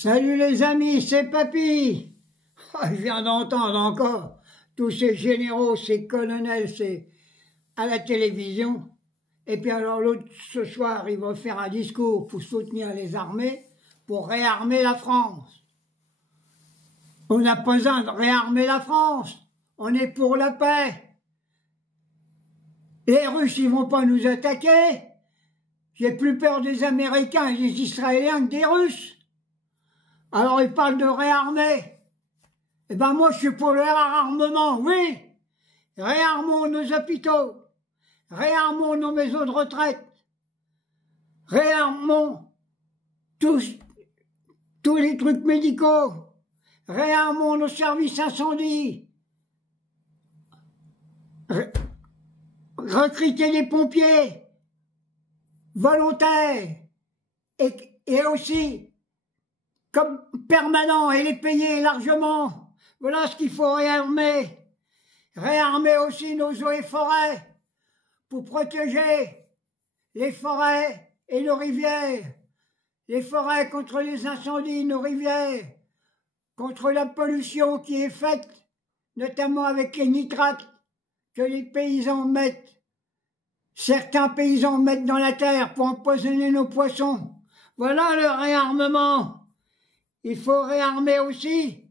Salut les amis, c'est Papy. Ah, je viens d'entendre encore tous ces généraux, ces colonels, à la télévision. Et puis alors l'autre, ce soir, il va faire un discours pour soutenir les armées, pour réarmer la France. On n'a pas besoin de réarmer la France. On est pour la paix. Les Russes, ils vont pas nous attaquer. J'ai plus peur des Américains et des Israéliens que des Russes. Alors ils parlent de réarmer. Eh ben moi je suis pour le réarmement, oui. Réarmons nos hôpitaux. Réarmons nos maisons de retraite. Réarmons tous les trucs médicaux. Réarmons nos services incendie. Recruter des pompiers volontaires et aussi comme permanents et les payer largement. Voilà ce qu'il faut réarmer. Réarmer aussi nos eaux et forêts pour protéger les forêts et nos rivières. Les forêts contre les incendies, nos rivières, contre la pollution qui est faite, notamment avec les nitrates que les paysans mettent. Certains paysans mettent dans la terre pour empoisonner nos poissons. Voilà le réarmement. Il faut réarmer aussi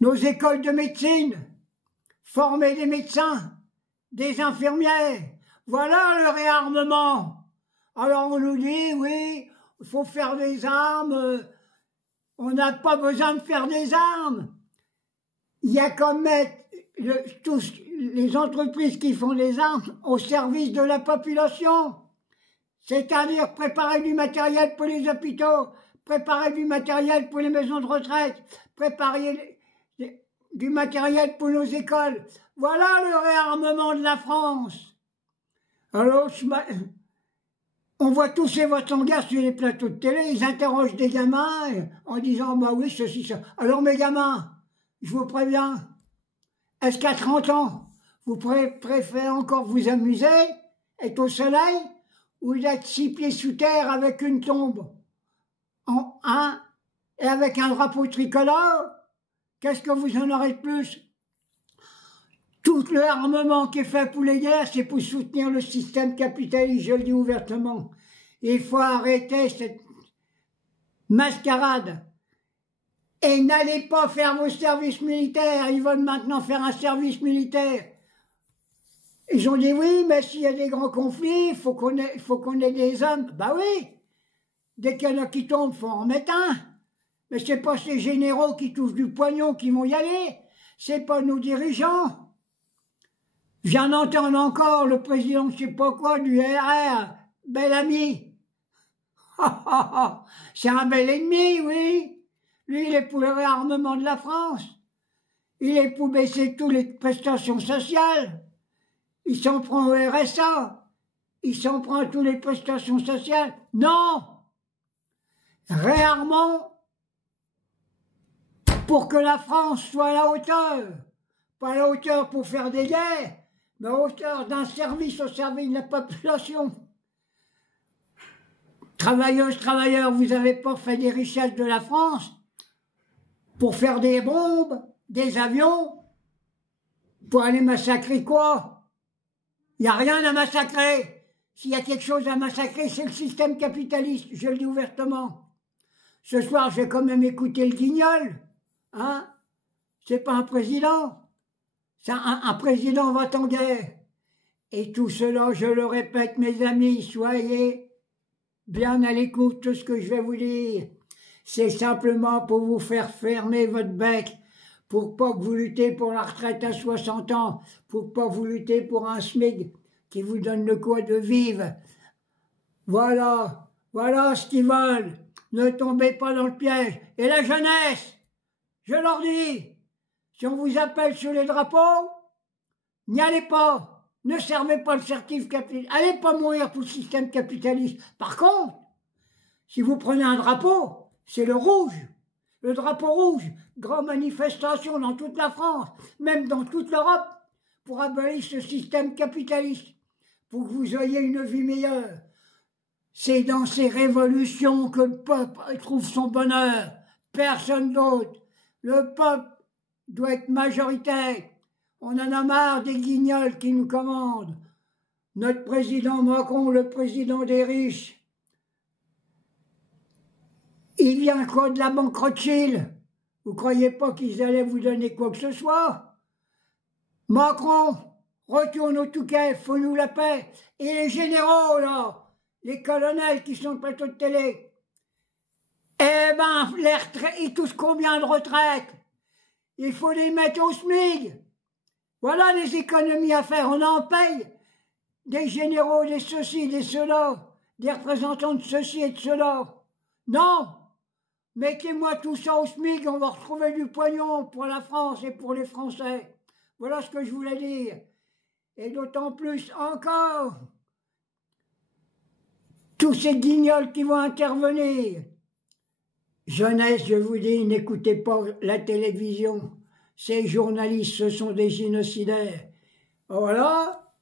nos écoles de médecine, former des médecins, des infirmières. Voilà le réarmement. Alors on nous dit, oui, il faut faire des armes, on n'a pas besoin de faire des armes. Il y a qu'à mettre tous les entreprises qui font des armes au service de la population. C'est-à-dire préparer du matériel pour les hôpitaux, préparer du matériel pour les maisons de retraite, préparer du matériel pour nos écoles. Voilà le réarmement de la France. Alors, on voit tous ces voitons-gars sur les plateaux de télé, ils interrogent des gamins en disant « bah oui, ceci, ça ». Alors mes gamins, je vous préviens, est-ce qu'à 30 ans, vous préférez encore vous amuser, être au soleil, ou d'être 6 pieds sous terre avec une tombe et avec un drapeau tricolore? Qu'est-ce que vous en aurez de plus? Tout le armement qui est fait pour les guerres, c'est pour soutenir le système capitaliste, je le dis ouvertement. Il faut arrêter cette mascarade. Et n'allez pas faire vos services militaires, ils veulent maintenant faire un service militaire. Ils ont dit oui, mais s'il y a des grands conflits, il faut qu'on ait des hommes. Bah oui, dès qu'il y en a qui tombent, il faut en remettre un. Mais c'est pas ces généraux qui touchent du poignon qui vont y aller, c'est pas nos dirigeants. Je viens d'entendre encore le président, je sais pas quoi, du RR, bel ami. C'est un bel ennemi, oui. Lui, il est pour le réarmement de la France. Il est pour baisser toutes les prestations sociales. Il s'en prend au RSA. Il s'en prend à toutes les prestations sociales. Non! Réarmons pour que la France soit à la hauteur. Pas à la hauteur pour faire des guerres, mais à la hauteur d'un service au service de la population. Travailleuses, travailleurs, vous n'avez pas fait des richesses de la France pour faire des bombes, des avions, pour aller massacrer quoi? Il n'y a rien à massacrer. S'il y a quelque chose à massacrer, c'est le système capitaliste, je le dis ouvertement. Ce soir, je vais quand même écouter le Guignol. Hein? C'est pas un président. C'est un président va en guerre. Et tout cela, je le répète, mes amis, soyez bien à l'écoute de ce que je vais vous dire. C'est simplement pour vous faire fermer votre bec, pour pas que vous luttez pour la retraite à 60 ans, pour pas vous lutter pour un SMIC qui vous donne le quoi de vivre. Voilà, voilà ce qu'ils veulent. Ne tombez pas dans le piège. Et la jeunesse, je leur dis, si on vous appelle sur les drapeaux, n'y allez pas. Ne servez pas le certif capitaliste. Allez pas mourir pour le système capitaliste. Par contre, si vous prenez un drapeau, c'est le rouge. Le drapeau rouge. Grande manifestation dans toute la France, même dans toute l'Europe, pour abolir ce système capitaliste. Pour que vous ayez une vie meilleure. C'est dans ces révolutions que le peuple trouve son bonheur, personne d'autre. Le peuple doit être majoritaire. On en a marre des guignols qui nous commandent. Notre président Macron, le président des riches, il vient quoi de la banque Rothschild? Vous croyez pas qu'ils allaient vous donner quoi que ce soit? Macron, retourne au Touquet, faut nous la paix. Et les généraux, là, les colonels qui sont plateau de télé, eh ben, ils touchent combien de retraite? Il faut les mettre au SMIC. Voilà les économies à faire. On en paye des généraux, des ceci, des cela, des représentants de ceci et de cela. Non, mettez-moi tout ça au SMIC, on va retrouver du pognon pour la France et pour les Français. Voilà ce que je voulais dire. Et d'autant plus encore, tous ces guignols qui vont intervenir. Jeunesse, je vous dis, n'écoutez pas la télévision. Ces journalistes, ce sont des génocidaires. Voilà.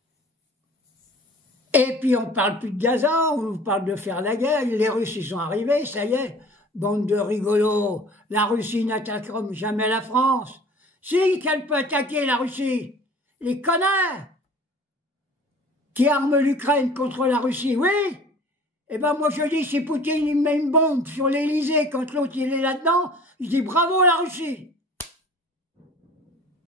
Et puis on parle plus de Gaza, on nous parle de faire la guerre. Les Russes, ils sont arrivés, ça y est. Bande de rigolos. La Russie n'attaquera jamais la France. Si, qu'elle peut attaquer la Russie. Les connards qui arment l'Ukraine contre la Russie, oui. Eh ben moi je dis, si Poutine il met une bombe sur l'Élysée quand l'autre il est là-dedans, je dis bravo la Russie.